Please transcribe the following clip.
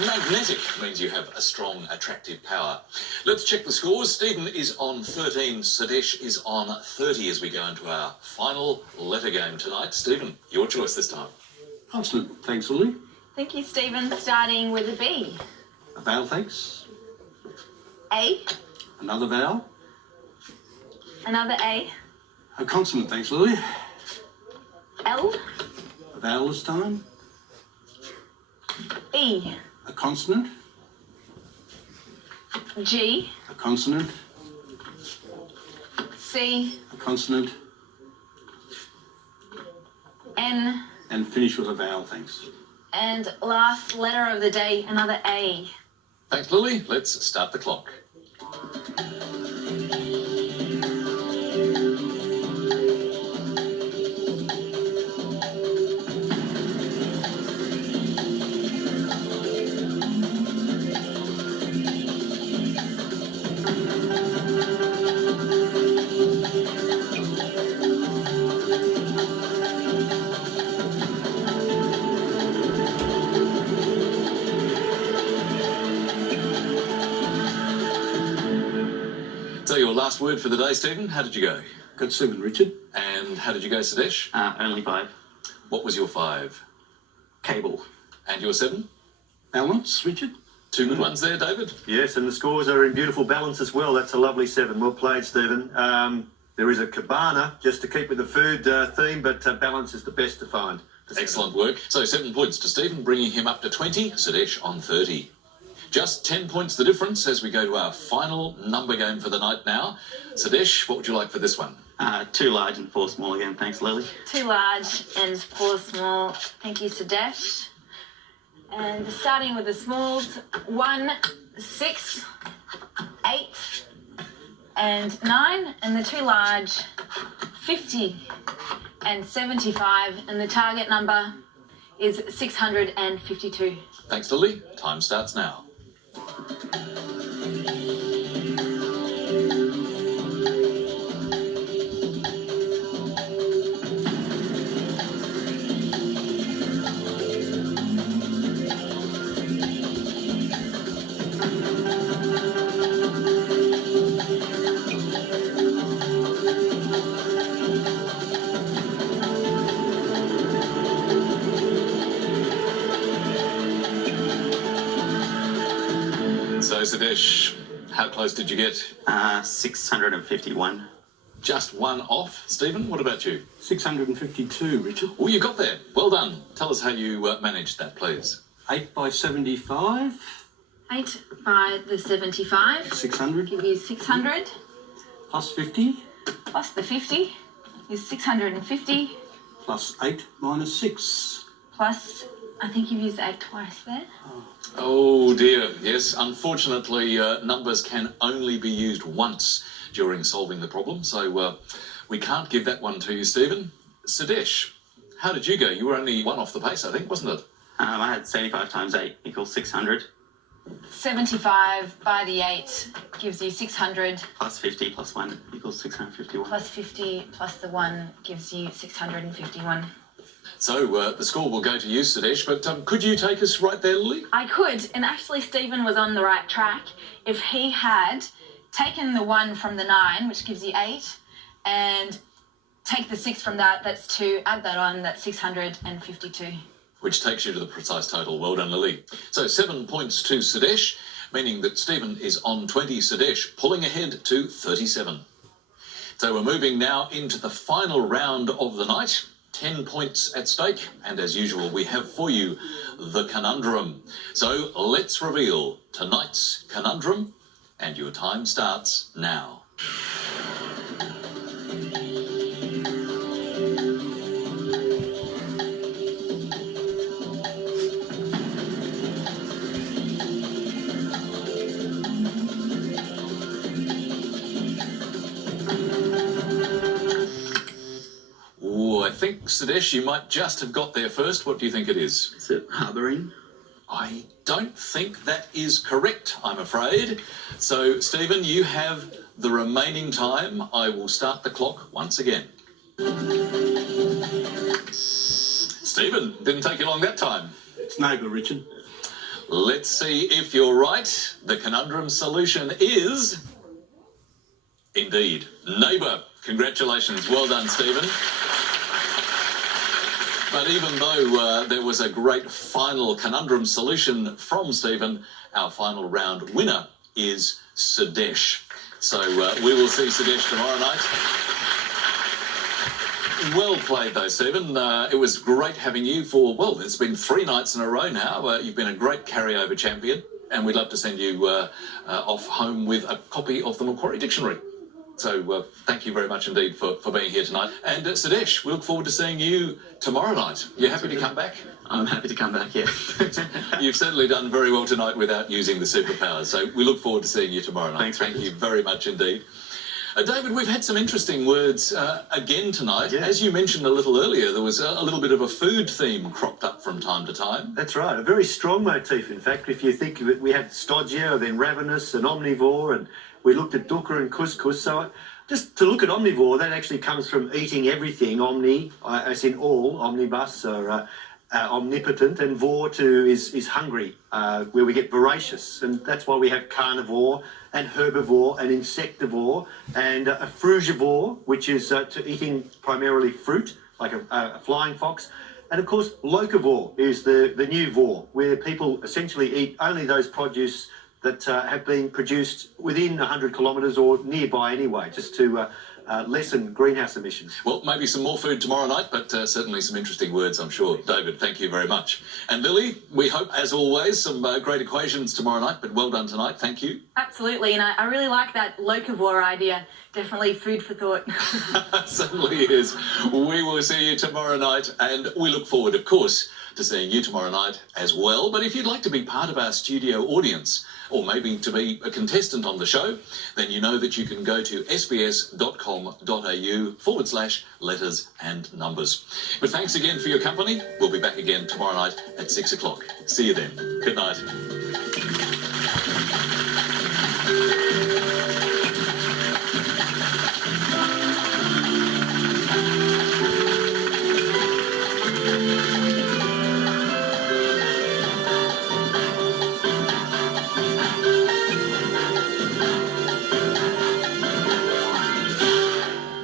Magnetic means you have a strong, attractive power. Let's check the scores. Stephen is on 13, Sadesh is on 30 as we go into our final letter game tonight. Stephen, your choice this time. Consonant. Thanks, Lily. Thank you, Stephen. Starting with a B. A vowel, thanks. A. Another vowel. Another A. A consonant, thanks, Lily. L. A vowel this time. E. A consonant. G. A consonant. C. A consonant. N. And finish with a vowel, thanks. And last letter of the day, another A. Thanks, Lily. Let's start the clock. So your last word for the day, Stephen, how did you go? Got 7, Richard. And how did you go, Sadesh? Only 5. What was your 5? Cable. And your 7? Balance, Richard. 2 good ones there, David. Yes, and the scores are in beautiful balance as well. That's a lovely 7. Well played, Stephen. There is a cabana, just to keep with the food theme, but balance is the best to find. Excellent work. So 7 points to Stephen, bringing him up to 20. Sadesh on 30. Just 10 points the difference as we go to our final number game for the night now. Sadesh, what would you like for this one? 2 large and 4 small again. Thanks, Lily. 2 large and 4 small. Thank you, Sadesh. And starting with the smalls, 1, 6, 8, and 9. And the 2 large, 50 and 75. And the target number is 652. Thanks, Lily. Time starts now. So, Sadesh, how close did you get? 651. Just 1 off. Stephen, what about you? 652, Richard. Oh, you got there. Well done. Tell us how you managed that, please. 8 by 75. 8 by the 75. 600. Give you 600. Plus 50. Plus the 50 is 650. Plus 8 minus 6. Plus, I think you've used 8 twice there. Oh dear, yes. Unfortunately, numbers can only be used once during solving the problem, so we can't give that one to you, Stephen. Sadesh, how did you go? You were only 1 off the pace, I think, wasn't it? I had 75 times 8 equals 600. 75 by the 8 gives you 600. Plus 50 plus 1 equals 651. Plus 50 plus the 1 gives you 651. So the score will go to you, Sadesh, but could you take us right there, Lily? I could, and actually Stephen was on the right track. If he had taken the 1 from the 9, which gives you 8, and take the 6 from that, that's 2, add that on, that's 652. Which takes you to the precise total. Well done, Lily. So 7 points to Sadesh, meaning that Stephen is on 20, Sadesh pulling ahead to 37. So we're moving now into the final round of the night. 10 points at stake, and as usual, we have for you the conundrum. So let's reveal tonight's conundrum, and your time starts now. I think, Sadesh, you might just have got there first. What do you think it is? Is it harbouring? I don't think that is correct, I'm afraid. So, Stephen, you have the remaining time. I will start the clock once again. Stephen, didn't take you long that time. It's neighbour, Richard. Let's see if you're right. The conundrum solution is indeed neighbour. Congratulations. Well done, Stephen. But even though there was a great final conundrum solution from Stephen, our final round winner is Sadesh. So we will see Sadesh tomorrow night. Well played though, Stephen. It was great having you for, well, it's been 3 nights in a row now. You've been a great carryover champion, and we'd love to send you off home with a copy of the Macquarie Dictionary. So thank you very much indeed for being here tonight. And Sadesh, we look forward to seeing you tomorrow night. You happy to come back? I'm happy to come back, yeah. You've certainly done very well tonight without using the superpowers. So we look forward to seeing you tomorrow night. Thanks, Thank you very much indeed. David, we've had some interesting words again tonight. Yeah. As you mentioned a little earlier, there was a little bit of a food theme cropped up from time to time. That's right, a very strong motif. In fact, if you think of it, we had stodgia, then ravenous and omnivore, and we looked at dukkha and couscous. So just to look at omnivore, that actually comes from eating everything, omni, as in all, omnibus, or omnipotent, and vor too is hungry, where we get voracious, and that's why we have carnivore and herbivore and insectivore and a frugivore, which is to eating primarily fruit, like a flying fox. And of course, locavore is the new vor, where people essentially eat only those produce that have been produced within 100 kilometres or nearby anyway, just to lessen greenhouse emissions. Well, maybe some more food tomorrow night, but certainly some interesting words, I'm sure. David, thank you very much. And Lily, we hope, as always, some great equations tomorrow night, but well done tonight. Thank you. Absolutely, and I really like that locavore idea. Definitely food for thought. Certainly is. We will see you tomorrow night, and we look forward, of course, to seeing you tomorrow night as well. But if you'd like to be part of our studio audience, or maybe to be a contestant on the show, then you know that you can go to sbs.com.au/letters and numbers. But thanks again for your company. We'll be back again tomorrow night at 6 o'clock. See you then. Good night.